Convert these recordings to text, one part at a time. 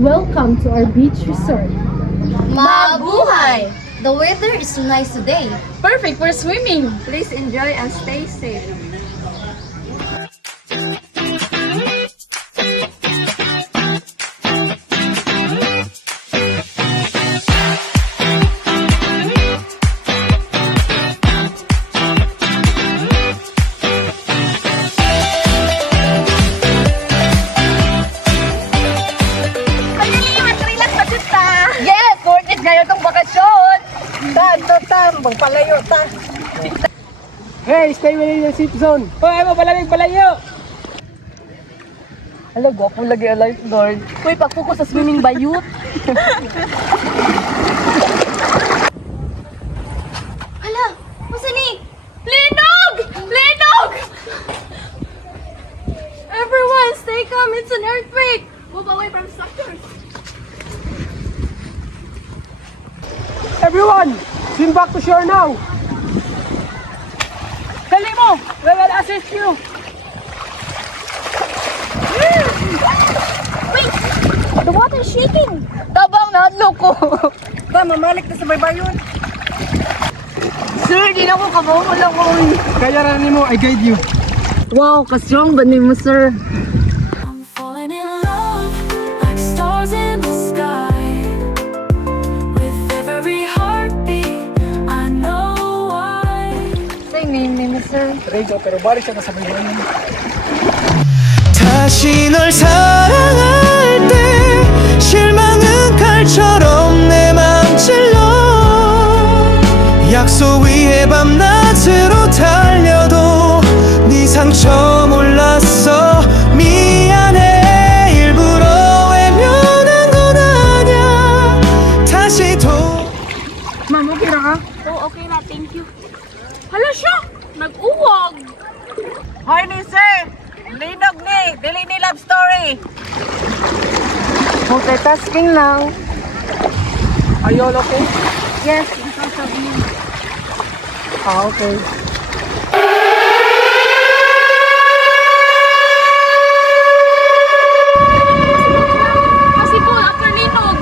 Welcome to our beach resort. Mabuhay! The weather is nice today. Perfect for swimming. Please enjoy and stay safe. Yes, worth it ngayon tong bakasyon. Magpalayo ta. Hey, stay within the safe zone. Hoy, mo palayo. Hala, gwapo lagi ang lifeguard. Uy, pag-focus sa swimming bayut. Hala! Masa ni? Linog! Linog! Everyone, stay calm. It's an earthquake. Move away from structures. Everyone, swim back to shore now. Dali mo, we will assist you. The water is shaking. Tabang na hadlo ko. Mamalik na sa baybayon. Sir, di na ko kabaw lang ko. Kaya rani mo, I guide you. Wow, ka-strong ba ni mo, sir? I'm falling in love like stars in the sky. With every heartbeat, I know why. Say name ni mo, sir. Rego, pero balik siya na sa baybayin. 다시 널 사랑할 때 실망은 칼처럼 내 맘 찔러 약속 위에 밤낮으로 달려도 네 상처 몰랐어 미안해 일부러 외면한 건 아냐 다시 Ma'am, okay na ka? Oh, okay na. Thank you. Hala siya! Nag-uwag! Hi ni sir. Linog ni. Dili ni love story. Multitasking lang. Are you all okay? Yes, because of you. Okay. Possible after linog!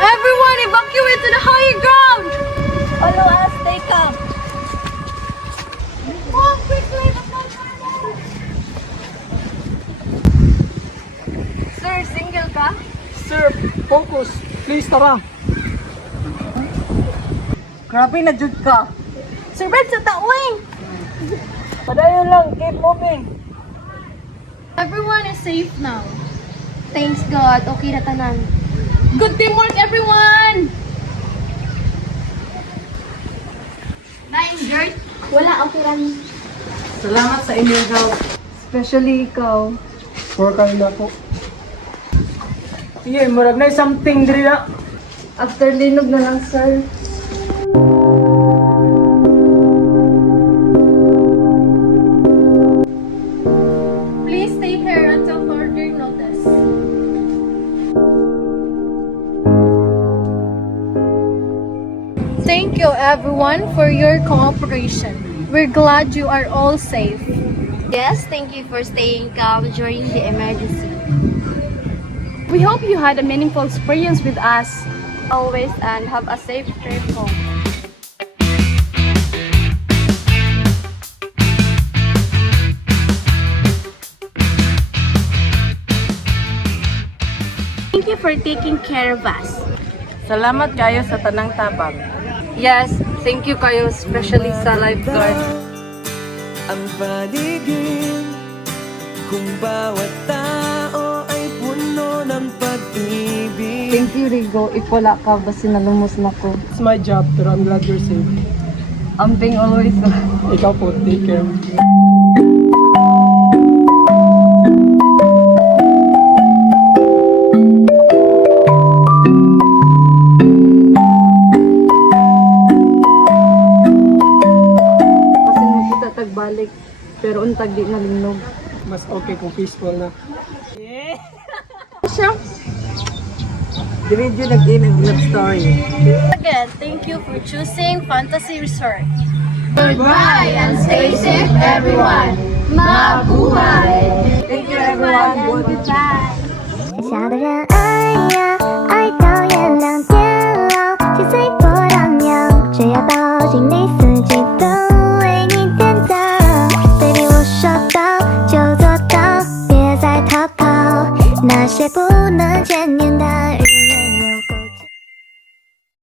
Everyone, evacuate to the higher ground! Follow us, stay calm. Oh, quickly! Sir, single ka? Sir, focus. Please, tara. Grabe na jud ka. Sir Brad, sa taoy! Padayon lang, keep moving. Everyone is safe now. Thanks God, okay na tanan. Good teamwork, everyone! Na-injured? Wala, okay lang. Salamat sa inyong help. Especially ikaw. For kayo na po. Iye, murag na something diri na. After linog na lang, sir. Please stay here until further notice. Thank you everyone for your cooperation. We're glad you are all safe. Yes, thank you for staying calm during the emergency. We hope you had a meaningful experience with us. Always and have a safe trip home. Thank you for taking care of us. Salamat kayo sa tanang tabang. Yes, thank you kayo, especially sa lifeguard. Ang paligid kung bawat tao ay puno ng pag-ibig. Thank you, Rigo. If wala ka, basta nalumos na ko. It's my job, pero I'm glad you're safe. Amping always. Ikaw po, take care. Kasi mo kita tagbalik, pero untag di nalinog. Mas okay kung peaceful na. Diretso nag-in ang love story. Again, thank you for choosing Fantasy Resort. Goodbye and stay safe, everyone. Mabuhay! Thank you everyone. Goodbye. 小的人爱呀，爱到月亮变老，七岁波浪摇，只要抱紧你，四季都为你颠倒。Baby， 我说到就做到，别再逃跑，那些不能见面的日夜。